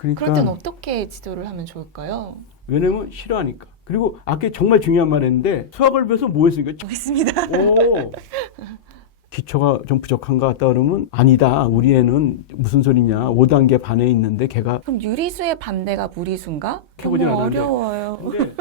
그러니까 그럴 때는 어떻게 지도를 하면 좋을까요? 왜냐면 싫어하니까. 그리고 아까 정말 중요한 말 했는데 수학을 배워서 뭐 했으니까 있습니다. 오, 기초가 좀 부족한 것 같다 그러면 아니다. 우리 애는 무슨 소리냐. 5단계 반에 있는데 걔가 그럼 유리수의 반대가 무리수인가? 해보진 너무 않았는데. 어려워요. 근데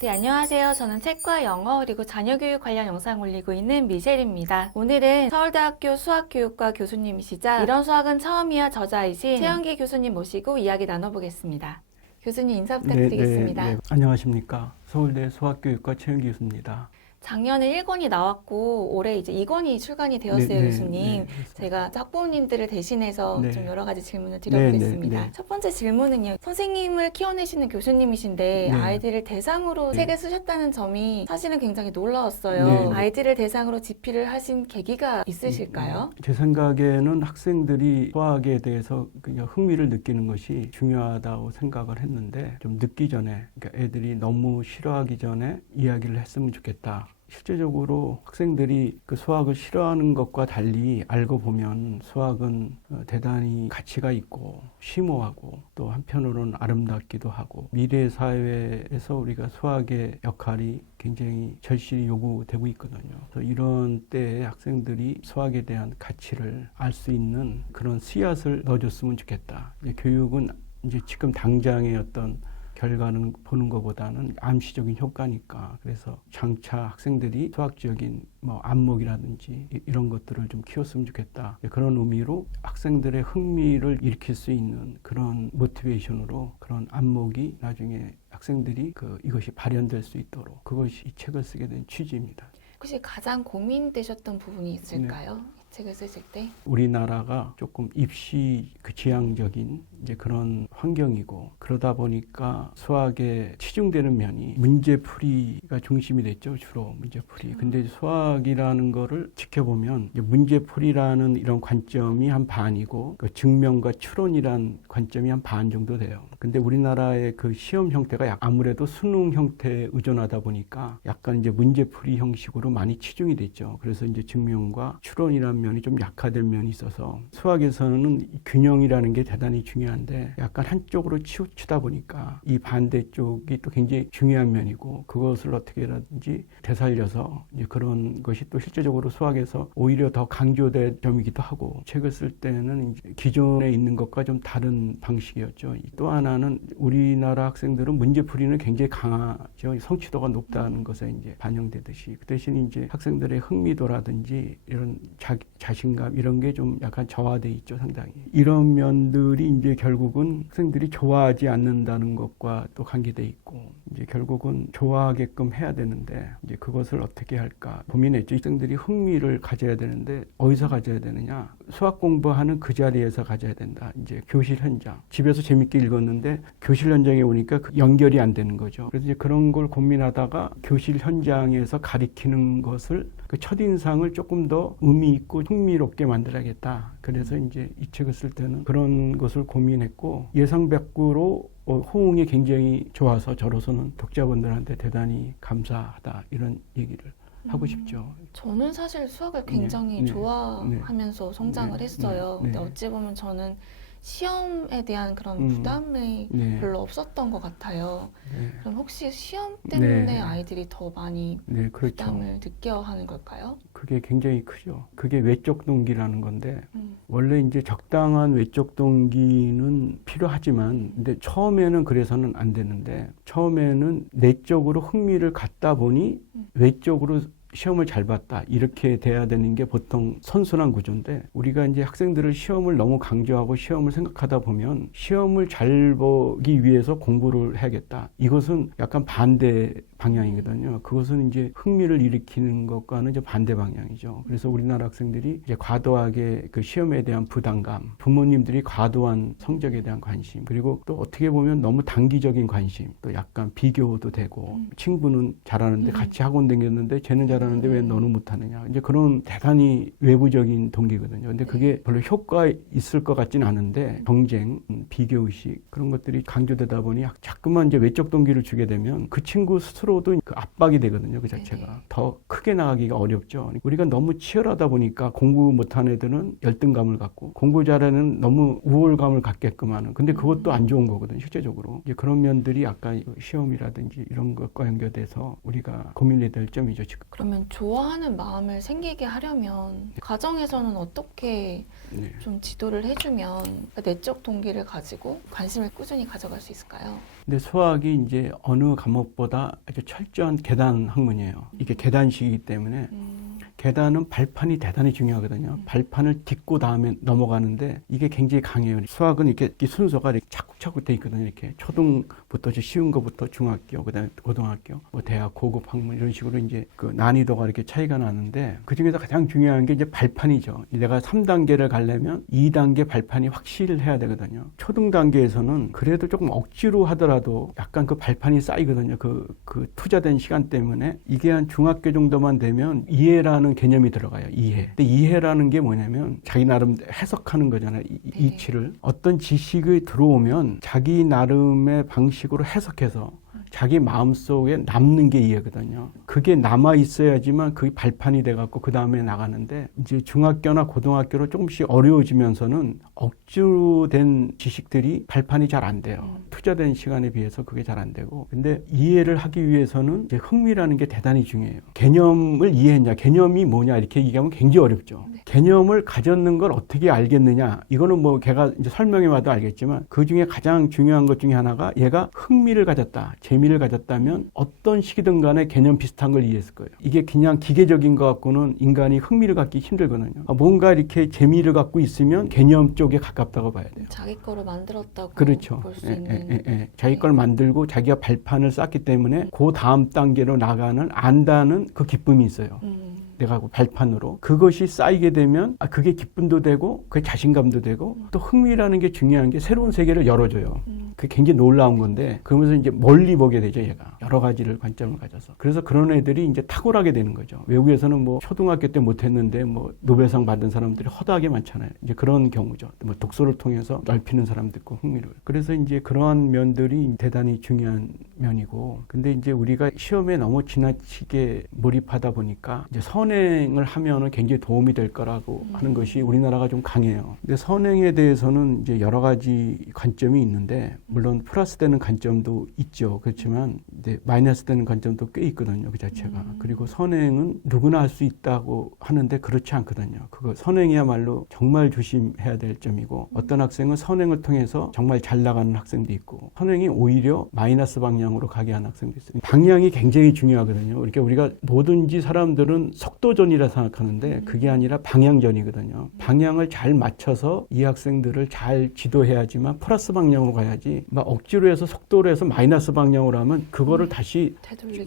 네, 안녕하세요. 저는 책과 영어 그리고 자녀교육 관련 영상 올리고 있는 미셸입니다. 오늘은 서울대학교 수학교육과 교수님이시자 이런 수학은 처음이야 저자이신 최영기 교수님 모시고 이야기 나눠보겠습니다. 교수님 인사 부탁드리겠습니다. 네. 안녕하십니까. 서울대 수학교육과 최영기 교수입니다. 작년에 1권이 나왔고 올해 이제 2권이 출간이 되었어요, 교수님. 제가 학부모님들을 대신해서 네. 좀 여러 가지 질문을 드려보겠습니다. 네. 첫 번째 질문은요. 선생님을 키워내시는 교수님이신데 네. 아이들을 대상으로 네. 책을 쓰셨다는 점이 사실은 굉장히 놀라웠어요. 네. 아이들을 대상으로 집필을 하신 계기가 있으실까요? 제 생각에는 학생들이 수학에 대해서 그냥 흥미를 느끼는 것이 중요하다고 생각을 했는데 좀 늦기 전에 그러니까 애들이 너무 싫어하기 전에 이야기를 했으면 좋겠다. 실제적으로 학생들이 그 수학을 싫어하는 것과 달리 알고 보면 수학은 대단히 가치가 있고 심오하고 또 한편으로는 아름답기도 하고 미래 사회에서 우리가 수학의 역할이 굉장히 절실히 요구되고 있거든요. 그래서 이런 때에 학생들이 수학에 대한 가치를 알 수 있는 그런 씨앗을 넣어줬으면 좋겠다. 교육은 이제 지금 당장의 어떤 결과는 보는 것보다는 암시적인 효과니까 그래서 장차 학생들이 수학적인 뭐 안목이라든지 이런 것들을 좀 키웠으면 좋겠다. 그런 의미로 학생들의 흥미를 일으킬 수 있는 그런 모티베이션으로 그런 안목이 나중에 학생들이 이것이 발현될 수 있도록 그것이 이 책을 쓰게 된 취지입니다. 혹시 가장 고민되셨던 부분이 있을까요? 이 책을 쓰실 때? 우리나라가 조금 입시 지향적인 이제 그런 환경이고 그러다 보니까 수학에 치중되는 면이 문제풀이가 중심이 됐죠. 주로 문제풀이. 근데 수학이라는 거를 지켜보면 이제 문제풀이라는 이런 관점이 한 반이고 그 증명과 추론이란 관점이 한 반 정도 돼요. 근데 우리나라의 그 시험 형태가 아무래도 수능 형태에 의존하다 보니까 약간 이제 문제풀이 형식으로 많이 치중이 됐죠. 그래서 이제 증명과 추론이라는 면이 좀 약화된 면이 있어서 수학에서는 균형이라는 게 대단히 중요한데 약간 한쪽으로 치우치다 보니까 이 반대쪽이 또 굉장히 중요한 면이고 그것을 어떻게라든지 되살려서 이제 그런 것이 또 실제적으로 수학에서 오히려 더 강조된 점이기도 하고 책을 쓸 때는 이제 기존에 있는 것과 좀 다른 방식이었죠. 또 하나는 우리나라 학생들은 문제풀이는 굉장히 강하죠. 성취도가 높다는 것에 이제 반영되듯이 그 대신 이제 학생들의 흥미도라든지 이런 자신감 이런 게 좀 약간 저하돼 있죠, 상당히. 이런 면들이 이제 결국은 학생들이 좋아하지 않는다는 것과 또 관계돼 있고 이제 결국은 좋아하게끔 해야 되는데 이제 그것을 어떻게 할까 고민했죠. 학생들이 흥미를 가져야 되는데 어디서 가져야 되느냐? 수학 공부하는 그 자리에서 가져야 된다. 이제 교실 현장. 집에서 재밌게 읽었는데 교실 현장에 오니까 연결이 안 되는 거죠. 그래서 이제 그런 걸 고민하다가 교실 현장에서 가리키는 것을 그 첫인상을 조금 더 의미 있고 흥미롭게 만들어야겠다. 그래서 이제 이 책을 쓸 때는 그런 것을 고민했고 예상 밖으로 호응이 굉장히 좋아서 저로서는 독자분들한테 대단히 감사하다 이런 얘기를 하고 싶죠. 저는 사실 수학을 굉장히 좋아하면서 성장을 했어요. 근데 어찌 보면 저는 시험에 대한 그런 부담이 별로 없었던 것 같아요. 그럼 혹시 시험 때문에 아이들이 더 많이 부담을 느껴하는 걸까요? 그게 굉장히 크죠. 그게 외적 동기라는 건데 원래 이제 적당한 외적 동기는 필요하지만 근데 처음에는 그래서는 안 되는데 처음에는 내적으로 흥미를 갖다 보니 외적으로 시험을 잘 봤다 이렇게 돼야 되는 게 보통 선순환 구조인데 우리가 이제 학생들을 시험을 너무 강조하고 시험을 생각하다 보면 시험을 잘 보기 위해서 공부를 해야겠다 이것은 약간 반대 방향이거든요. 그것은 이제 흥미를 일으키는 것과는 이제 반대 방향이죠. 그래서 우리나라 학생들이 이제 과도하게 그 시험에 대한 부담감, 부모님들이 과도한 성적에 대한 관심, 그리고 또 어떻게 보면 너무 단기적인 관심, 또 약간 비교도 되고 친구는 잘하는데 같이 학원 다녔는데 쟤는 잘하는데 잘하는데 왜 너는 못하느냐. 이제 그런 대단히 외부적인 동기거든요. 근데 그게 별로 효과 있을 것 같지는 않은데 경쟁, 비교의식 그런 것들이 강조되다 보니 자꾸만 이제 외적 동기를 주게 되면 그 친구 스스로도 그 압박이 되거든요. 그 자체가. 더 크게 나가기가 어렵죠. 우리가 너무 치열하다 보니까 공부 못한 애들은 열등감을 갖고 공부 잘하는 애는 너무 우월감을 갖게끔 하는. 근데 그것도 안 좋은 거거든요. 실제적으로. 이제 그런 면들이 아까 시험이라든지 이런 것과 연결돼서 우리가 고민이 될 점이죠. 지금. 그러면 좋아하는 마음을 생기게 하려면 가정에서는 어떻게 좀 지도를 해주면 내적 동기를 가지고 관심을 꾸준히 가져갈 수 있을까요? 근데 수학이 이제 어느 과목보다 아주 철저한 계단 학문이에요. 이게 계단식이기 때문에 계단은 발판이 대단히 중요하거든요. 발판을 딛고 다음에 넘어가는데 이게 굉장히 강해요. 수학은 이렇게 순서가 이렇게 차곡차곡 돼 있거든요. 이렇게 초등부터 쉬운 거부터 중학교, 그다음에 고등학교, 뭐 대학, 고급 학문 이런 식으로 이제 그 난이도가 이렇게 차이가 나는데 그 중에서 가장 중요한 게 이제 발판이죠. 내가 3단계를 가려면 2단계 발판이 확실해야 되거든요. 초등 단계에서는 그래도 조금 억지로 하더라도 약간 그 발판이 쌓이거든요. 그 투자된 시간 때문에 이게 한 중학교 정도만 되면 이해라는 개념이 들어가요. 이해. 근데 이해라는 게 뭐냐면 자기 나름 해석하는 거잖아요. 이치를. 어떤 지식이 들어오면 자기 나름의 방식으로 해석해서 자기 마음속에 남는 게 이해거든요. 그게 남아 있어야지만 그게 발판이 돼갖고 그 다음에 나가는데 이제 중학교나 고등학교로 조금씩 어려워지면서는 억지로 된 지식들이 발판이 잘 안 돼요. 투자된 시간에 비해서 그게 잘 안 되고. 근데 이해를 하기 위해서는 이제 흥미라는 게 대단히 중요해요. 개념을 이해했냐, 개념이 뭐냐 이렇게 얘기하면 굉장히 어렵죠. 개념을 가졌는 걸 어떻게 알겠느냐. 이거는 뭐 걔가 이제 설명해봐도 알겠지만 그 중에 가장 중요한 것 중에 하나가 얘가 흥미를 가졌다, 재미를 가졌다면 어떤 시기든 간에 개념 비슷한 걸 이해했을 거예요. 이게 그냥 기계적인 것 갖고는 인간이 흥미를 갖기 힘들거든요. 뭔가 이렇게 재미를 갖고 있으면 개념 쪽에 가깝다고 봐야 돼요. 자기 거로 만들었다고 그렇죠. 볼 수 있는. 자기 걸 만들고 자기가 발판을 쌓기 때문에 그 다음 단계로 나가는 안다는 그 기쁨이 있어요. 내가 발판으로 그것이 쌓이게 되면 그게 기쁨도 되고 그게 자신감도 되고 또 흥미라는 게 중요한 게 새로운 세계를 열어줘요. 그게 굉장히 놀라운 건데 그러면서 이제 멀리 보게 되죠. 얘가 여러 가지를 관점을 가져서 그래서 그런 애들이 이제 탁월하게 되는 거죠. 외국에서는 뭐 초등학교 때 못했는데 뭐 노벨상 받은 사람들이 허다하게 많잖아요. 이제 그런 경우죠. 뭐 독서를 통해서 넓히는 사람도 있고 흥미를. 그래서 이제 그러한 면들이 대단히 중요한 면이고 근데 이제 우리가 시험에 너무 지나치게 몰입하다 보니까 이제 선행을 하면은 굉장히 도움이 될 거라고 하는 것이 우리나라가 좀 강해요. 근데 선행에 대해서는 이제 여러 가지 관점이 있는데 물론 플러스 되는 관점도 있죠. 그렇지만 이제 마이너스 되는 관점도 꽤 있거든요. 그 자체가. 그리고 선행은 누구나 할 수 있다고 하는데 그렇지 않거든요. 그거 선행이야말로 정말 조심해야 될 점이고 어떤 학생은 선행을 통해서 정말 잘 나가는 학생도 있고 선행이 오히려 마이너스 방향으로 가게 하는 학생도 있어요. 방향이 굉장히 중요하거든요. 그러니까 우리가 뭐든지 사람들은 속도전이라 생각하는데 그게 아니라 방향전이거든요. 방향을 잘 맞춰서 이 학생들을 잘 지도해야지만 플러스 방향으로 가야지 막 억지로 해서 속도로 해서 마이너스 방향으로 하면 그거를 다시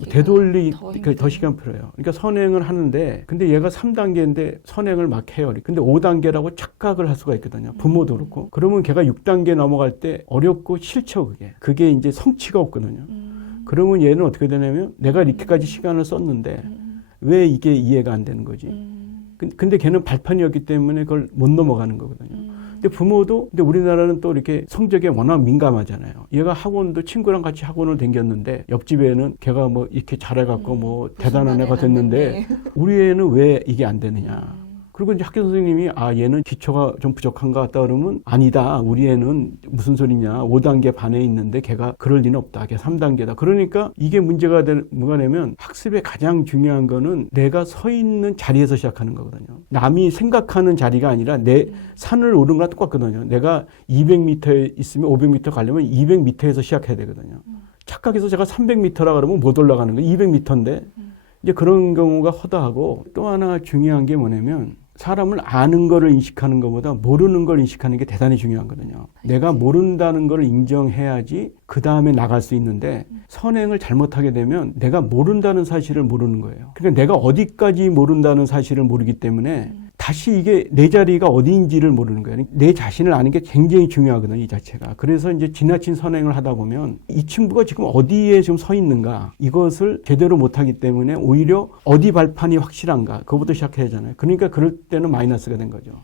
되돌리기가 더 시간 필요해요. 그러니까 선행을 하는데 근데 얘가 3단계인데 선행을 막 해요. 근데 5단계라고 착각을 할 수가 있거든요. 부모도 그렇고. 그러면 걔가 6단계 넘어갈 때 어렵고 싫죠. 그게 이제 성취가 없거든요. 그러면 얘는 어떻게 되냐면 내가 이렇게까지 시간을 썼는데 왜 이게 이해가 안 되는 거지? 근데 걔는 발판이었기 때문에 그걸 못 넘어가는 거거든요. 근데 부모도, 근데 우리나라는 또 이렇게 성적에 워낙 민감하잖아요. 얘가 학원도 친구랑 같이 학원을 다녔는데 옆집 애는 걔가 뭐 이렇게 잘해갖고 뭐 대단한 애가 됐는데 우리 애는 왜 이게 안 되느냐. 그리고 이제 학교 선생님이 얘는 기초가 좀 부족한 것 같다 그러면 아니다. 우리 애는 무슨 소리냐. 5단계 반에 있는데 걔가 그럴 리는 없다. 걔 3단계다. 그러니까 이게 문제가 뭐가 되면 학습의 가장 중요한 거는 내가 서 있는 자리에서 시작하는 거거든요. 남이 생각하는 자리가 아니라 내 산을 오르는 거랑 똑같거든요. 내가 200m에 있으면 500m 가려면 200m에서 시작해야 되거든요. 착각해서 제가 300m라 그러면 못 올라가는 거예요. 200m인데. 이제 그런 경우가 허다하고 또 하나 중요한 게 뭐냐면 사람을 아는 거를 인식하는 것보다 모르는 걸 인식하는 게 대단히 중요하거든요. 내가 모른다는 걸 인정해야지 그 다음에 나갈 수 있는데 선행을 잘못하게 되면 내가 모른다는 사실을 모르는 거예요. 그러니까 내가 어디까지 모른다는 사실을 모르기 때문에 다시 이게 내 자리가 어디인지를 모르는 거예요. 내 자신을 아는 게 굉장히 중요하거든요, 이 자체가. 그래서 이제 지나친 선행을 하다 보면 이 친구가 지금 어디에 지금 서 있는가, 이것을 제대로 못하기 때문에 오히려 어디 발판이 확실한가, 그거부터 시작해야 하잖아요. 그러니까 그럴 때는 마이너스가 된 거죠.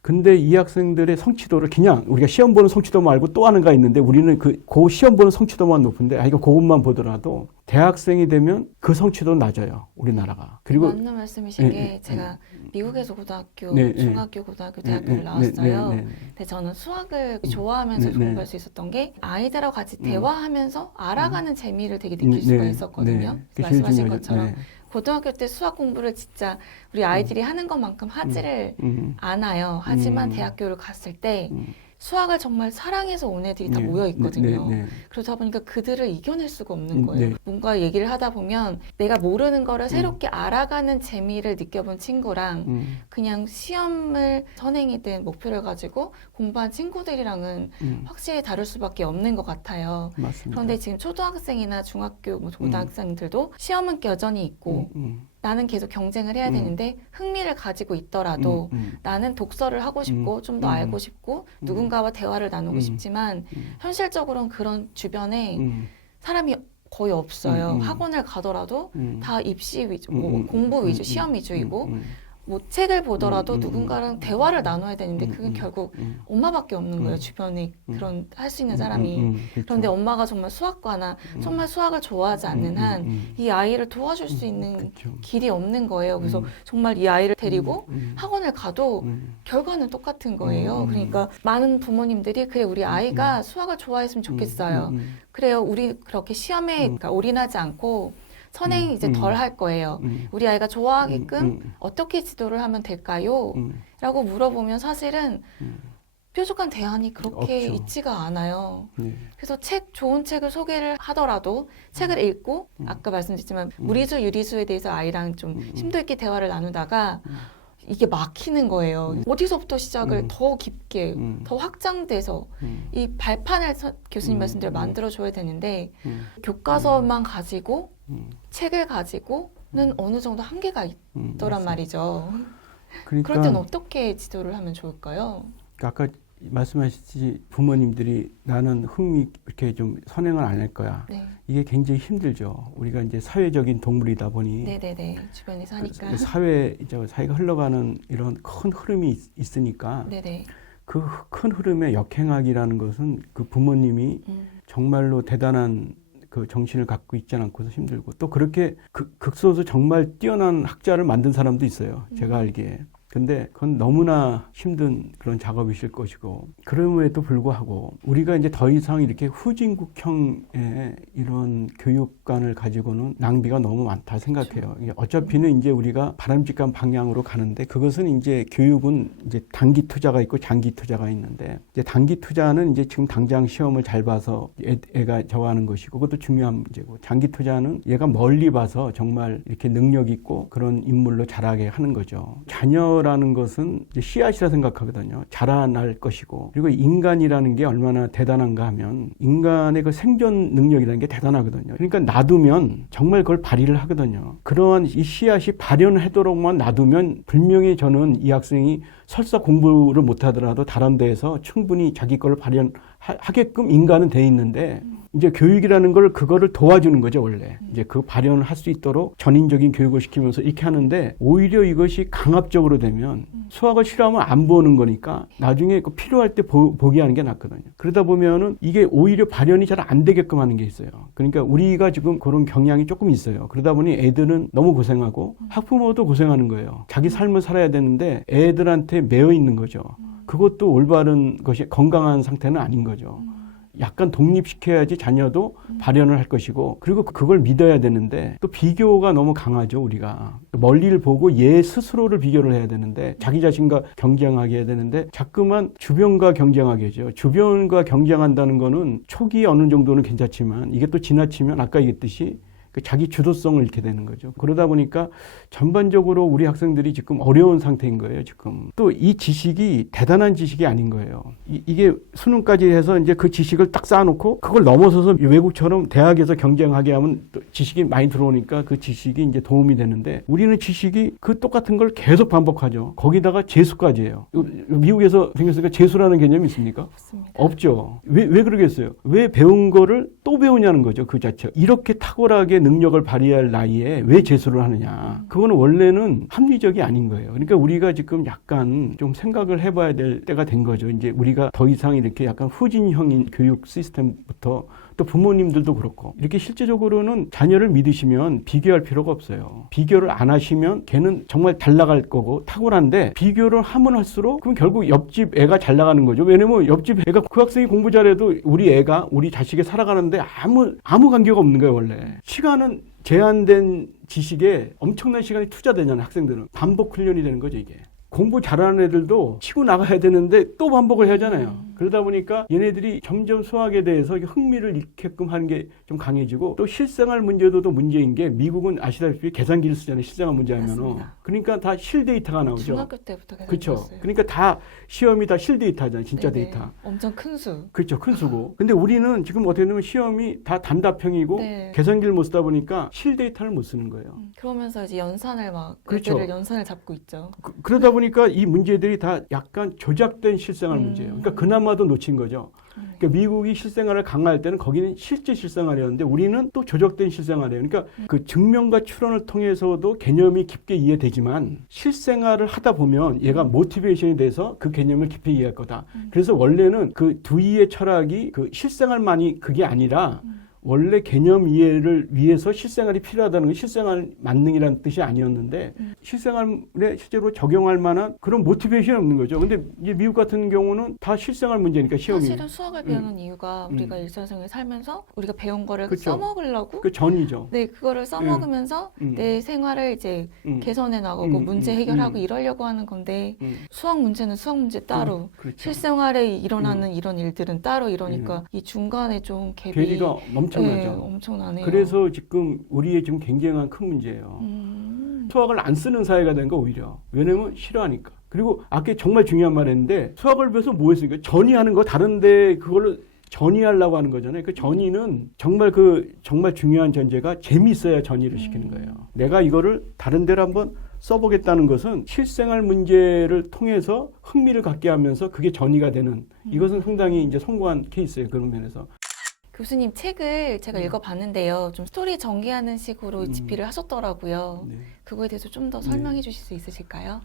근데 이 학생들의 성취도를 그냥 우리가 시험 보는 성취도 말고 또 하는가 있는데 우리는 그 시험 보는 성취도만 높은데 이거 그것만 보더라도 대학생이 되면 그 성취도는 낮아요, 우리나라가. 그리고 맞는 말씀이신 게 제가 미국에서 고등학교, 중학교, 고등학교, 대학교를 나왔어요. 근데 저는 수학을 좋아하면서 공부할 수 있었던 게 아이들하고 같이 대화하면서 알아가는 재미를 되게 느낄 수가 있었거든요. 말씀하신 것처럼 고등학교 때 수학 공부를 진짜 우리 아이들이 하는 것만큼 하지를 않아요. 하지만 대학교를 갔을 때 수학을 정말 사랑해서 온 애들이 다 모여 있거든요. 그러다 보니까 그들을 이겨낼 수가 없는 거예요. 뭔가 얘기를 하다 보면 내가 모르는 거를 새롭게 알아가는 재미를 느껴본 친구랑 그냥 시험을 선행이든 목표를 가지고 공부한 친구들이랑은 확실히 다를 수밖에 없는 것 같아요. 맞습니다. 그런데 지금 초등학생이나 중학교, 고등학생들도 시험은 여전히 있고 나는 계속 경쟁을 해야 되는데 흥미를 가지고 있더라도 나는 독서를 하고 싶고 좀 더 알고 싶고 누군가와 대화를 나누고 싶지만 현실적으로는 그런 주변에 사람이 거의 없어요. 학원을 가더라도 다 입시 위주, 뭐 공부 위주, 시험 위주이고 뭐 책을 보더라도 누군가랑 대화를 나눠야 되는데 그건 결국 엄마밖에 없는 거예요. 주변에 그런 할 수 있는 사람이. 그런데 엄마가 정말 수학과나 정말 수학을 좋아하지 않는 한 이 아이를 도와줄 수 있는 길이 없는 거예요. 그래서 정말 이 아이를 데리고 학원을 가도 결과는 똑같은 거예요. 그러니까 많은 부모님들이 그래 우리 아이가 수학을 좋아했으면 좋겠어요. 그래요. 우리 그렇게 시험에 그러니까 올인하지 않고 선행 이제 덜 할 거예요. 우리 아이가 좋아하게끔 어떻게 지도를 하면 될까요? 라고 물어보면 사실은 뾰족한 대안이 그렇게 없죠. 있지가 않아요. 그래서 좋은 책을 소개를 하더라도 책을 읽고 아까 말씀드렸지만 무리수, 유리수에 대해서 아이랑 좀 심도 있게 대화를 나누다가 이게 막히는 거예요. 어디서부터 시작을 더 깊게, 더 확장돼서 이 발판을 교수님 말씀대로 만들어줘야 되는데 교과서만 가지고 책을 가지고는 어느 정도 한계가 있더란 말이죠. 그러니까 그럴 때는 어떻게 지도를 하면 좋을까요? 아까 말씀하셨듯이 부모님들이 나는 이렇게 좀 선행을 안 할 거야. 이게 굉장히 힘들죠. 우리가 이제 사회적인 동물이다 보니 주변에서 하니까 사회가 흘러가는 이런 큰 흐름이 있으니까 그 큰 흐름에 역행하기라는 것은 그 부모님이 정말로 대단한 그 정신을 갖고 있지 않고서 힘들고 또 그렇게 극소수 정말 뛰어난 학자를 만든 사람도 있어요. 제가 알기에. 근데 그건 너무나 힘든 그런 작업이실 것이고 그럼에도 불구하고 우리가 이제 더 이상 이렇게 후진국형의 이런 교육관을 가지고는 낭비가 너무 많다 생각해요. 어차피는 이제 우리가 바람직한 방향으로 가는데 그것은 이제 교육은 이제 단기 투자가 있고 장기 투자가 있는데 이제 단기 투자는 이제 지금 당장 시험을 잘 봐서 애가 저하는 것이고 그것도 중요한 문제고 장기 투자는 얘가 멀리 봐서 정말 이렇게 능력 있고 그런 인물로 자라게 하는 거죠. 자녀라는 것은 이제 씨앗이라 생각하거든요. 자라날 것이고 그리고 인간이라는 게 얼마나 대단한가 하면 인간의 그 생존 능력이라는 게 대단하거든요. 그러니까 놔두면 정말 그걸 발휘를 하거든요. 그러한 이 씨앗이 발현하도록만 놔두면 분명히 저는 이 학생이 설사 공부를 못하더라도 다른 데에서 충분히 자기 걸 발현하게끔 인간은 돼 있는데 이제 교육이라는 걸 그거를 도와주는 거죠, 원래. 이제 그 발현을 할 수 있도록 전인적인 교육을 시키면서 이렇게 하는데 오히려 이것이 강압적으로 되면 수학을 싫어하면 안 보는 거니까 나중에 그 필요할 때 보게 하는 게 낫거든요. 그러다 보면은 이게 오히려 발현이 잘 안 되게끔 하는 게 있어요. 그러니까 우리가 지금 그런 경향이 조금 있어요. 그러다 보니 애들은 너무 고생하고 학부모도 고생하는 거예요. 자기 삶을 살아야 되는데 애들한테 매여 있는 거죠. 그것도 올바른 것이 건강한 상태는 아닌 거죠. 약간 독립시켜야지 자녀도 발현을 할 것이고 그리고 그걸 믿어야 되는데 또 비교가 너무 강하죠. 우리가 멀리를 보고 얘 스스로를 비교를 해야 되는데 자기 자신과 경쟁하게 해야 되는데 자꾸만 주변과 경쟁하게 하죠. 주변과 경쟁한다는 거는 초기에 어느 정도는 괜찮지만 이게 또 지나치면 아까 얘기했듯이 자기 주도성을 잃게 되는 거죠. 그러다 보니까 전반적으로 우리 학생들이 지금 어려운 상태인 거예요, 지금. 또 이 지식이 대단한 지식이 아닌 거예요. 이게 수능까지 해서 이제 그 지식을 딱 쌓아놓고 그걸 넘어서서 외국처럼 대학에서 경쟁하게 하면 또 지식이 많이 들어오니까 그 지식이 이제 도움이 되는데 우리는 지식이 그 똑같은 걸 계속 반복하죠. 거기다가 재수까지 해요. 미국에서 생겼으니까 재수라는 개념이 있습니까? 없습니다. 없죠. 왜 그러겠어요? 왜 배운 거를 또 배우냐는 거죠. 그 자체가. 이렇게 탁월하게 능력을 발휘할 나이에 왜 재수를 하느냐. 그거는 원래는 합리적이 아닌 거예요. 그러니까 우리가 지금 약간 좀 생각을 해봐야 될 때가 된 거죠. 이제 우리가 더 이상 이렇게 약간 후진형인 교육 시스템부터 또 부모님들도 그렇고 이렇게 실제적으로는 자녀를 믿으시면 비교할 필요가 없어요. 비교를 안 하시면 걔는 정말 잘 나갈 거고 탁월한데 비교를 하면 할수록 그럼 결국 옆집 애가 잘 나가는 거죠. 왜냐면 옆집 애가 그 학생이 공부 잘해도 우리 자식이 살아가는데 아무 관계가 없는 거예요. 원래 시간은 제한된 지식에 엄청난 시간이 투자되잖아요. 학생들은 반복 훈련이 되는 거죠. 이게 공부 잘하는 애들도 치고 나가야 되는데 또 반복을 해야 하잖아요. 그러다 보니까 얘네들이 점점 수학에 대해서 흥미를 잃게끔 하는 게 좀 강해지고 또 실생활 문제도 또 문제인 게 미국은 아시다시피 계산기를 쓰잖아요. 실생활 문제 하면은. 그러니까 다 실데이터가 나오죠. 중학교 때부터 계산기 그렇죠. 썼어요. 그러니까 다 시험이 다 실데이터잖아요. 진짜 네네. 데이터. 엄청 큰 수. 그렇죠. 큰 수고. 근데 우리는 지금 어떻게 보면 시험이 다 단답형이고 네. 계산기를 못 쓰다 보니까 실데이터를 못 쓰는 거예요. 그러면서 이제 연산을 그렇죠. 애들을 연산을 잡고 있죠. 그러다 보니까 이 문제들이 다 약간 조작된 실생활 문제예요. 그러니까 그나마도 놓친 거죠. 그러니까 미국이 실생활을 강화할 때는 거기는 실제 실생활이었는데 우리는 또 조작된 실생활이에요. 그러니까 그 증명과 추론을 통해서도 개념이 깊게 이해되지만 실생활을 하다 보면 얘가 모티베이션이 돼서 그 개념을 깊이 이해할 거다. 그래서 원래는 그 두이의 철학이 그 실생활만이 그게 아니라 원래 개념 이해를 위해서 실생활이 필요하다는 건 실생활 만능이라는 뜻이 아니었는데 실생활에 실제로 적용할 만한 그런 모티베이션이 없는 거죠. 근데 이제 미국 같은 경우는 다 실생활 문제니까 시험이. 사실은 수학을 배우는 이유가 우리가 일상생활 살면서 우리가 배운 거를 그쵸. 써먹으려고 그 전이죠. 네, 그거를 써먹으면서 내 생활을 이제 개선해 나가고 문제 해결하고 이러려고 하는 건데 수학 문제는 수학 문제 따로 그렇죠. 실생활에 일어나는 이런 일들은 따로 이러니까 이 중간에 좀 괴리가 엄청나죠. 네, 엄청나네요. 그래서 지금 우리의 지금 굉장한 큰 문제예요. 수학을 안 쓰는 사회가 된 거 오히려. 왜냐면 싫어하니까. 그리고 아까 정말 중요한 말 했는데 수학을 배워서 뭐 했으니까 전이하는 거 다른데 그걸로 전이하려고 하는 거잖아요. 그 전이는 정말 중요한 전제가 재미있어야 전이를 시키는 거예요. 내가 이거를 다른 데로 한번 써보겠다는 것은 실생활 문제를 통해서 흥미를 갖게 하면서 그게 전이가 되는 이것은 상당히 이제 성공한 케이스예요. 그런 면에서. 교수님 책을 제가 읽어봤는데요. 좀 스토리 전개하는 식으로 집필을 하셨더라고요. 네. 그거에 대해서 좀 더 설명해 주실 수 있으실까요?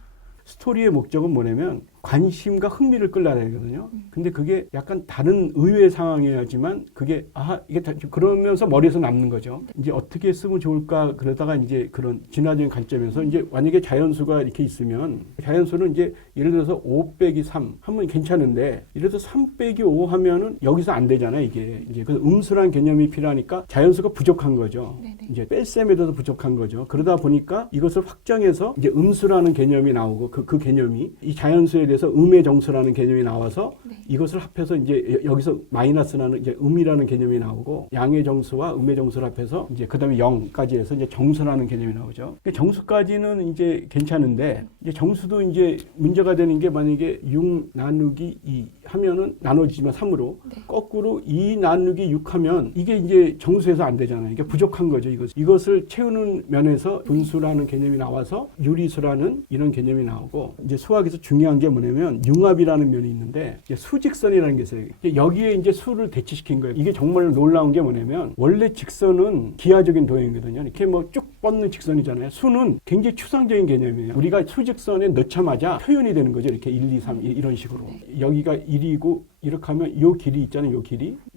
스토리의 목적은 뭐냐면 관심과 흥미를 끌라는 거거든요. 근데 그게 약간 다른 의외의 상황이지만 그게 이게 그러면서 머리에서 남는 거죠. 이제 어떻게 쓰면 좋을까 그러다가 이제 그런 진화적인 관점에서 이제 만약에 자연수가 이렇게 있으면 자연수는 이제 예를 들어서 5 빼기 3 하면 괜찮은데 예를 들어서 3 빼기 5 하면은 여기서 안 되잖아요. 이게 이제 그 음수란 개념이 필요하니까 자연수가 부족한 거죠. 네네. 이제 뺄셈에 대해서 부족한 거죠. 그러다 보니까 이것을 확정해서 이제 음수라는 개념이 나오고 그 개념이 이 자연수에 대해서 음의 정수라는 개념이 나와서 네. 이것을 합해서 이제 여기서 마이너스라는 이제 음이라는 개념이 나오고 양의 정수와 음의 정수를 합해서 이제 그다음에 0까지 해서 이제 정수라는 개념이 나오죠. 정수까지는 이제 괜찮은데 이제 정수도 이제 문제가 되는 게 만약에 6 나누기 2 하면은 나눠지지만 3으로 네. 거꾸로 2 나누기 6 하면 이게 이제 정수에서 안 되잖아요. 이게 부족한 거죠. 이것을 채우는 면에서 분수라는 개념이 나와서 유리수라는 이런 개념이 나오고 이제 수학에서 중요한 게 뭐냐면 융합이라는 면이 있는데 이제 수직선이라는 게 있어요. 여기에 이제 수를 대치시킨 거예요. 이게 정말 놀라운 게 뭐냐면 원래 직선은 기하적인 도형이거든요. 이렇게 뭐 쭉 뻗는 직선이잖아요. 수는 굉장히 추상적인 개념이에요. 우리가 수직선에 넣자마자 표현이 되는 거죠. 이렇게 1, 2, 3 이런 식으로. 여기가 1이고 이렇게 하면 요 길이 있잖아요.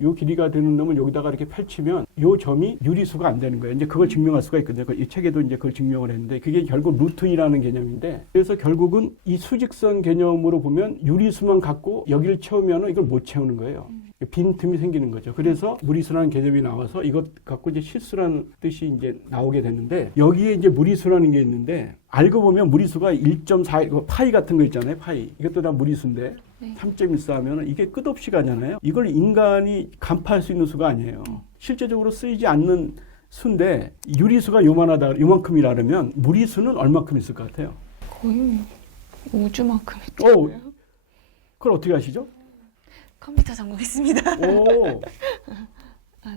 요 길이가 되는 놈을 여기다가 이렇게 펼치면 요 점이 유리수가 안 되는 거예요. 이제 그걸 증명할 수가 있거든요. 이 책에도 이제 그걸 증명을 했는데 그게 결국 루트 2라는 개념인데 그래서 결국은 이 수직선 개념으로 보면 유리수만 갖고 여기를 채우면은 이걸 못 채우는 거예요. 빈틈이 생기는 거죠. 그래서 무리수라는 개념이 나와서 이것 갖고 이제 실수라는 뜻이 이제 나오게 됐는데 여기에 이제 무리수라는 게 있는데 알고 보면 무리수가 1.4 파이 같은 거 있잖아요. 파이. 이것도 다 무리수인데 네. 3.14 하면은 이게 끝없이 가잖아요. 이걸 인간이 간파할 수 있는 수가 아니에요. 실제적으로 쓰이지 않는 수인데 유리수가 요만큼이라 그러면 무리수는 얼마큼 있을 것 같아요? 거의 우주만큼 있죠. 그걸 어떻게 아시죠? 컴퓨터 전공했습니다. 오.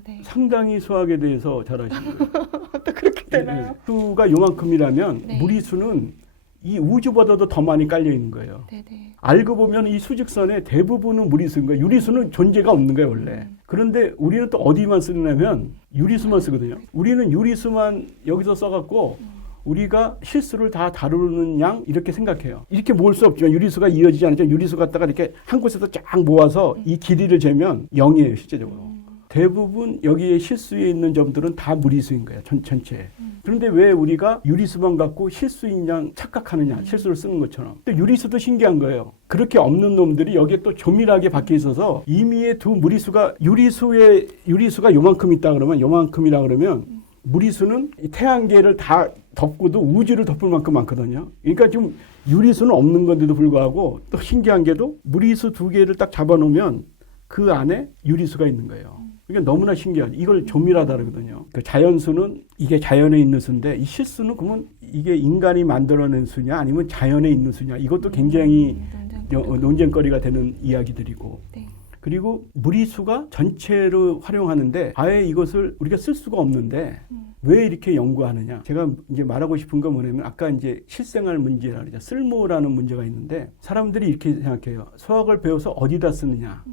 네. 상당히 수학에 대해서 잘 아시는 거예요. 또 그렇게 되나요? 수가 요만큼이라면 네. 무리수는 이 우주보다도 더 많이 깔려 있는 거예요. 네네. 알고 보면 이 수직선의 대부분은 무리수인 거예요. 유리수는 존재가 없는 거예요, 원래. 그런데 우리는 또 어디만 쓰냐면 유리수만 쓰거든요. 우리는 유리수만 여기서 써갖고 우리가 실수를 다 다루는 양 이렇게 생각해요. 이렇게 모을 수 없지만 유리수가 이어지지 않죠. 유리수 갖다가 이렇게 한 곳에서 쫙 모아서 이 길이를 재면 0이에요, 실제적으로. 대부분 여기에 실수에 있는 점들은 다 무리수인 거예요, 전체에. 그런데 왜 우리가 유리수만 갖고 실수인 양 착각하느냐, 실수를 쓰는 것처럼. 근데 유리수도 신기한 거예요. 그렇게 없는 놈들이 여기에 또 조밀하게 박혀 있어서 임의의 두 무리수가 유리수가 요만큼 있다 그러면 요만큼이라 그러면 무리수는 이 태양계를 다 덮고도 우주를 덮을 만큼 많거든요. 그러니까 지금 유리수는 없는 건데도 불구하고 또 신기한 게도 무리수 두 개를 딱 잡아놓으면 그 안에 유리수가 있는 거예요. 그러니까 너무나 신기하죠. 이걸 조밀하다 그러거든요. 그 자연수는 이게 자연에 있는 수인데 이 실수는 그러면 이게 인간이 만들어낸 수냐 아니면 자연에 있는 수냐 이것도 굉장히 논쟁거리가 되는 이야기들이고 네. 그리고 무리수가 전체로 활용하는데 아예 이것을 우리가 쓸 수가 없는데 왜 이렇게 연구하느냐. 제가 이제 말하고 싶은 건 뭐냐면 아까 이제 실생활 문제라 그러죠. 쓸모라는 문제가 있는데 사람들이 이렇게 생각해요. 수학을 배워서 어디다 쓰느냐.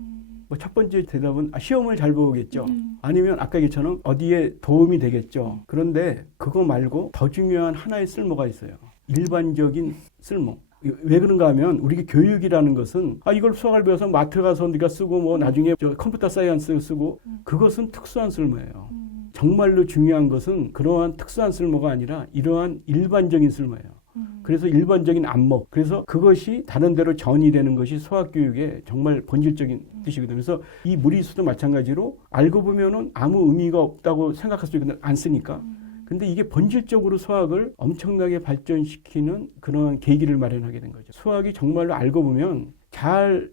뭐 첫 번째 대답은 시험을 잘 보겠죠. 아니면 아까 얘기처럼 어디에 도움이 되겠죠. 그런데 그거 말고 더 중요한 하나의 쓸모가 있어요. 일반적인 쓸모. 왜 그런가 하면 우리 교육이라는 것은 이걸 수학을 배워서 마트 가서 네가 쓰고 뭐 나중에 컴퓨터 사이언스 쓰고 그것은 특수한 쓸모예요. 정말로 중요한 것은 그러한 특수한 쓸모가 아니라 이러한 일반적인 쓸모예요. 그래서 일반적인 안목. 그래서 그것이 다른 데로 전이되는 것이 수학교육의 정말 본질적인 뜻이거든요. 그래서 이 무리수도 마찬가지로 알고 보면은 아무 의미가 없다고 생각할 수 있는데 안 쓰니까. 근데 이게 본질적으로 수학을 엄청나게 발전시키는 그런 계기를 마련하게 된 거죠. 수학이 정말로 알고 보면 잘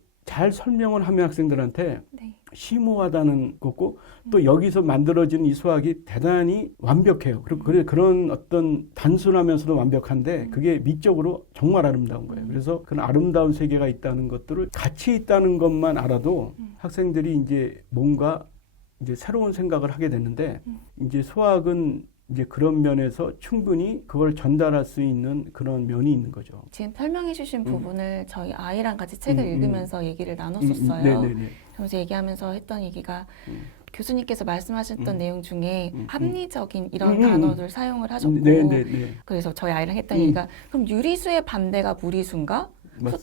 설명을 하면 학생들한테 네. 심오하다는 거고 또 여기서 만들어진 이 수학이 대단히 완벽해요. 그리고 그런 어떤 단순하면서도 완벽한데 그게 미적으로 정말 아름다운 거예요. 그래서 그런 아름다운 세계가 있다는 것들을 같이 있다는 것만 알아도 학생들이 이제 뭔가 이제 새로운 생각을 하게 되는데 이제 수학은 이제 그런 면에서 충분히 그걸 전달할 수 있는 그런 면이 있는 거죠. 지금 설명해 주신 부분을 저희 아이랑 같이 책을 읽으면서 얘기를 나눴었어요. 그래서 얘기하면서 했던 얘기가 교수님께서 말씀하셨던 내용 중에 합리적인 이런 단어들 사용을 하셨고 그래서 저희 아이랑 했던 얘기가 그럼 유리수의 반대가 무리수인가?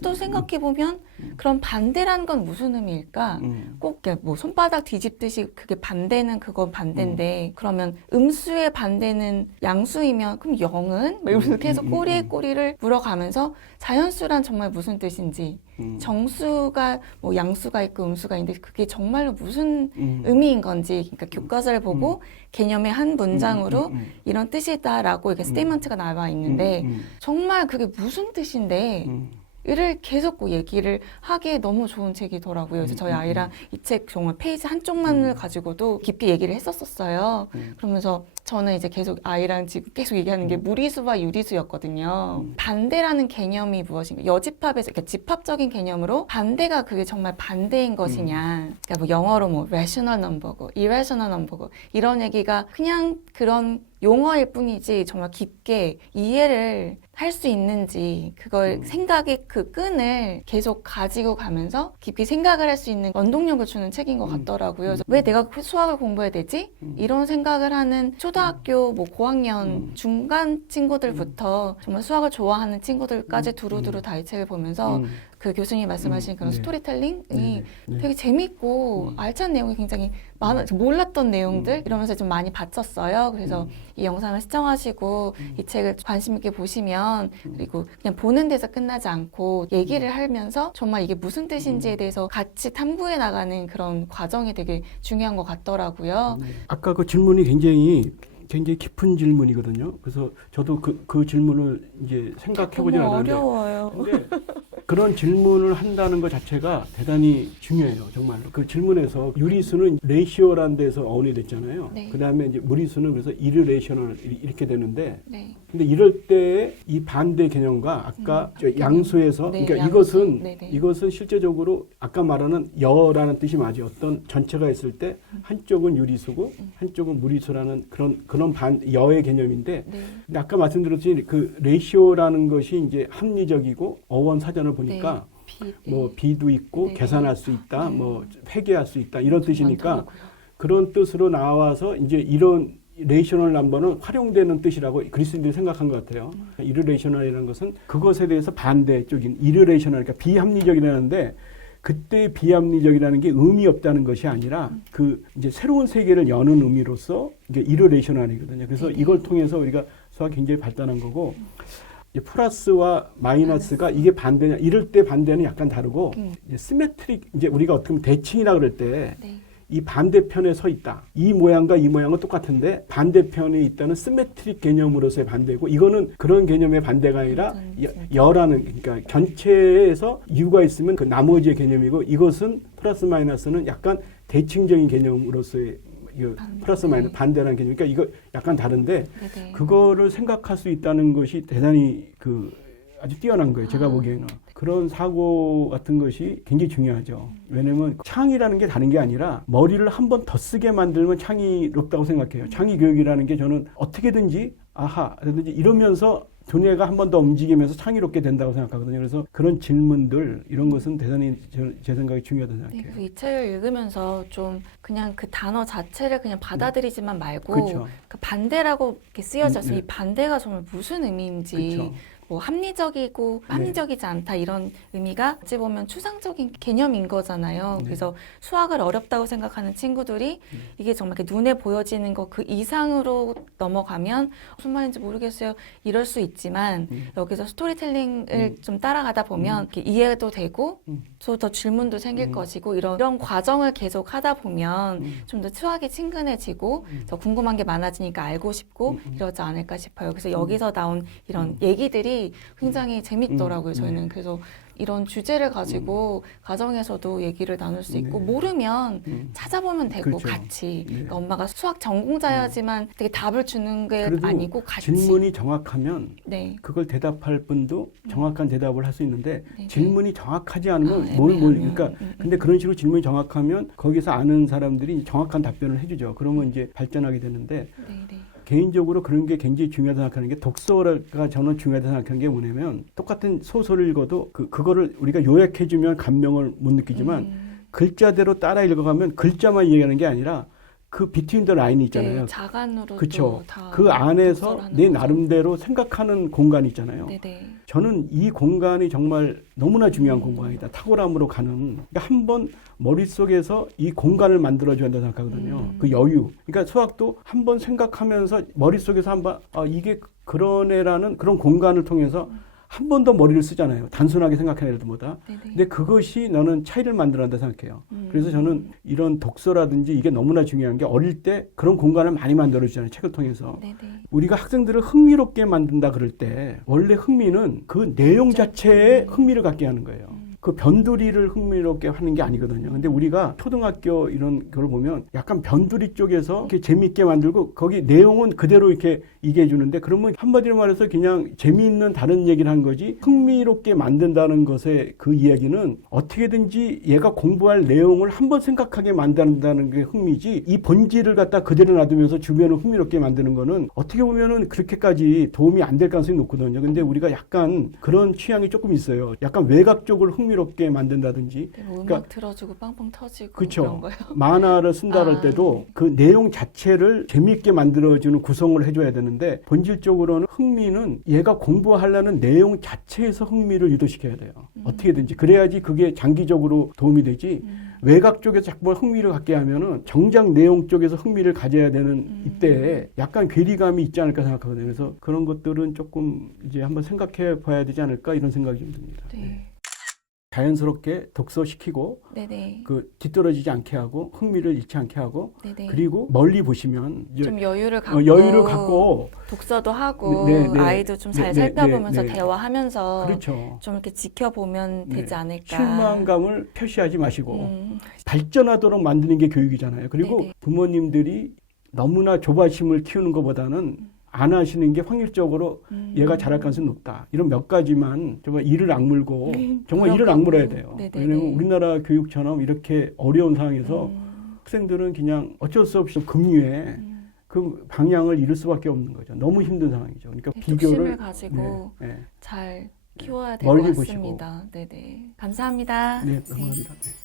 또 생각해보면 그럼 반대란 건 무슨 의미일까? 꼭 뭐 손바닥 뒤집듯이 그게 반대는 그건 반대인데 그러면 음수의 반대는 양수이면 그럼 0은? 이러면서 계속 꼬리에 꼬리를 물어가면서 자연수란 정말 무슨 뜻인지 정수가 뭐 양수가 있고 음수가 있는데 그게 정말로 무슨 의미인 건지 그러니까 교과서를 보고 개념의 한 문장으로 이런 뜻이다라고 이렇게 스테이트먼트가 나와 있는데 정말 그게 무슨 뜻인데 를 계속 얘기를 하기에 너무 좋은 책이더라고요. 그래서 저희 아이랑 이 책 정말 페이지 한쪽만을 가지고도 깊이 얘기를 했었어요. 그러면서 저는 이제 계속 아이랑 지금 계속 얘기하는 게 무리수와 유리수였거든요. 반대라는 개념이 무엇인가? 여집합에서 그러니까 집합적인 개념으로 반대가 그게 정말 반대인 것이냐? 그러니까 뭐 영어로 뭐 rational number고 irrational number고 이런 얘기가 그냥 그런 용어일 뿐이지 정말 깊게 이해를 할 수 있는지 그걸 생각의 그 끈을 계속 가지고 가면서 깊이 생각을 할 수 있는 원동력을 주는 책인 것 같더라고요. 그래서 왜 내가 수학을 공부해야 되지? 이런 생각을 하는 초등학교 뭐 고학년 중간 친구들부터 정말 수학을 좋아하는 친구들까지 두루두루 다 이 책을 보면서 그 교수님이 말씀하신 그런 스토리텔링이 되게 재밌고 알찬 내용이 굉장히 많아 몰랐던 내용들 이러면서 좀 많이 바쳤어요. 그래서 이 영상을 시청하시고 이 책을 관심 있게 보시면 그리고 그냥 보는 데서 끝나지 않고 얘기를 하면서 정말 이게 무슨 뜻인지에 대해서 같이 탐구해 나가는 그런 과정이 되게 중요한 것 같더라고요. 아까 그 질문이 굉장히 깊은 질문이거든요. 그래서 저도 그 질문을 이제 생각해보진 않았는데 어려워요. 근데 그런 질문을 한다는 것 자체가 대단히 중요해요. 정말로. 그 질문에서 유리수는 레이시오라는 데서 어원이 됐잖아요. 네. 그 다음에 이제 무리수는 그래서 이르레이셔널 이렇게 되는데 네. 근데 이럴 때 이 반대 개념과 아까 저 양수에서 네, 그러니까 양수. 이것은 실제적으로 아까 말하는 여라는 뜻이 맞아요. 어떤 전체가 있을 때 한쪽은 유리수고 한쪽은 무리수라는 그런 여의 개념인데 네. 근데 아까 말씀드렸듯이 그 레이시오라는 것이 이제 합리적이고 어원 사전을 보니까 뭐 비도 있고 네. 계산할 수 있다, 네. 뭐 회계할 수 있다 이런 뜻이니까 많더라고요. 그런 뜻으로 나와서 이제 이런 레이셔널 넘버는 활용되는 뜻이라고 그리스인들이 생각한 것 같아요. 이르레이셔널이라는 것은 그것에 대해서 반대쪽인 이르레이셔널, 그러니까 비합리적이라는데 그때 비합리적이라는 게 의미 없다는 것이 아니라 그 이제 새로운 세계를 여는 의미로서 이게 이르레이셔널이거든요. 그래서 이걸 통해서 우리가 수학이 굉장히 발달한 거고 이제 플러스와 마이너스가 이게 반대냐 이럴 때 반대는 약간 다르고 이제 시메트릭 이제 우리가 어떻게 보면 대칭이라 그럴 때 이 반대편에 서 있다. 이 모양과 이 모양은 똑같은데 반대편에 있다는 시메트릭 개념으로서의 반대고 이거는 그런 개념의 반대가 아니라 여라는 그러니까 전체에서 U가 있으면 그 나머지의 개념이고 이것은 플러스 마이너스는 약간 대칭적인 개념으로서의 플러스 마이너스 반대라는 개념. 그러니까 이거 약간 다른데 그거를 생각할 수 있다는 것이 대단히 아주 뛰어난 거예요. 제가 보기에는. 그런 사고 같은 것이 굉장히 중요하죠. 왜냐면 창의라는 게 다른 게 아니라 머리를 한 번 더 쓰게 만들면 창의롭다고 생각해요. 창의 교육이라는 게 저는 어떻게든지 라든지 이러면서 두뇌가 한 번 더 움직이면서 창의롭게 된다고 생각하거든요. 그래서 그런 질문들 이런 것은 대단히 제 생각에 중요하다고 생각해요. 이 책을 읽으면서 좀 그냥 그 단어 자체를 그냥 받아들이지만 말고 그렇죠. 그 반대라고 이렇게 쓰여져서 이 반대가 정말 무슨 의미인지 그렇죠. 뭐 합리적이고 합리적이지 않다 이런 의미가 어찌 보면 추상적인 개념인 거잖아요. 그래서 수학을 어렵다고 생각하는 친구들이 이게 정말 이렇게 눈에 보여지는 거 그 이상으로 넘어가면 무슨 말인지 모르겠어요. 이럴 수 있지만 여기서 스토리텔링을 좀 따라가다 보면 이렇게 이해도 되고 또 더 질문도 생길 것이고 이런 과정을 계속 하다 보면 좀 더 수학이 친근해지고 더 궁금한 게 많아지니까 알고 싶고 이러지 않을까 싶어요. 그래서 여기서 나온 이런 얘기들이 굉장히 재밌더라고요. 저희는 그래서 이런 주제를 가지고 가정에서도 얘기를 나눌 수 있고 모르면 찾아보면 되고 그렇죠. 같이 그러니까 엄마가 수학 전공자야지만 되게 답을 주는 게 아니고 같이 질문이 정확하면 그걸 대답할 분도 정확한 대답을 할 수 있는데 질문이 정확하지 않으면 그러니까 근데 그런 식으로 질문이 정확하면 거기서 아는 사람들이 정확한 답변을 해주죠. 그러면 이제 발전하게 되는데 개인적으로 그런 게 굉장히 중요하다고 생각하는 게 독서가 저는 중요하다고 생각하는 게 뭐냐면 똑같은 소설을 읽어도 그거를 우리가 요약해주면 감명을 못 느끼지만 글자대로 따라 읽어가면 글자만 이해하는 게 아니라 그 비트윈 더 라인이 있잖아요. 자간으로도 그렇죠. 다 그 안에서 내 나름대로 생각하는 공간이 있잖아요. 저는 이 공간이 정말 너무나 중요한 공간이다. 탁월함으로 가는. 그러니까 한번 머릿속에서 이 공간을 만들어줘야 한다고 생각하거든요. 그 여유. 그러니까 수학도 한번 생각하면서 머릿속에서 한번 이게 그런 애라는 그런 공간을 통해서 한 번 더 머리를 쓰잖아요. 단순하게 생각하는 애들보다. 근데 그것이 너는 차이를 만들어낸다 생각해요. 그래서 저는 이런 독서라든지 이게 너무나 중요한 게 어릴 때 그런 공간을 많이 만들어주잖아요. 책을 통해서. 우리가 학생들을 흥미롭게 만든다 그럴 때 원래 흥미는 그 내용 자체에 흥미를 갖게 하는 거예요. 그 변두리를 흥미롭게 하는 게 아니거든요. 근데 우리가 초등학교 이런 걸 보면 약간 변두리 쪽에서 이렇게 재미있게 만들고 거기 내용은 그대로 이렇게 얘기해 주는데 그러면 한마디로 말해서 그냥 재미있는 다른 얘기를 한 거지 흥미롭게 만든다는 것의 그 이야기는 어떻게든지 얘가 공부할 내용을 한번 생각하게 만든다는 게 흥미지 이 본질을 갖다 그대로 놔두면서 주변을 흥미롭게 만드는 거는 어떻게 보면은 그렇게까지 도움이 안 될 가능성이 높거든요. 근데 우리가 약간 그런 취향이 조금 있어요. 약간 외곽 쪽을 흥미롭게 만든다든지 음악 틀어주고 빵빵 터지고 그쵸. 그런 거요. 만화를 쓴다 할 때도 그 내용 자체를 재미있게 만들어주는 구성을 해줘야 되는데 본질적으로는 흥미는 얘가 공부하려는 내용 자체에서 흥미를 유도시켜야 돼요. 어떻게든지 그래야지 그게 장기적으로 도움이 되지 외곽 쪽에서 자꾸 흥미를 갖게 하면은 정작 내용 쪽에서 흥미를 가져야 되는 이때에 약간 괴리감이 있지 않을까 생각하거든요. 그래서 그런 것들은 조금 이제 한번 생각해 봐야 되지 않을까 이런 생각이 좀 듭니다. 자연스럽게 독서시키고 그 뒤떨어지지 않게 하고 흥미를 잃지 않게 하고 그리고 멀리 보시면 좀 여유를 갖고 독서도 하고 아이도 좀 잘 살펴보면서 대화하면서 그렇죠. 좀 이렇게 지켜보면 되지 않을까. 실망감을 표시하지 마시고 발전하도록 만드는 게 교육이잖아요. 그리고 부모님들이 너무나 조바심을 키우는 것보다는 안 하시는 게 확률적으로 얘가 잘할 가능성이 높다. 이런 몇 가지만 정말 이를 악물고 정말 이를 악물어야 돼요. 왜냐하면 우리나라 교육처럼 이렇게 어려운 상황에서 학생들은 그냥 어쩔 수 없이 금유에 그 방향을 잃을 수밖에 없는 거죠. 너무 힘든 상황이죠. 그러니까 비교를 가지고 잘 키워야 될 것 같습니다. 네네. 감사합니다. 네, 감사합니다. 네.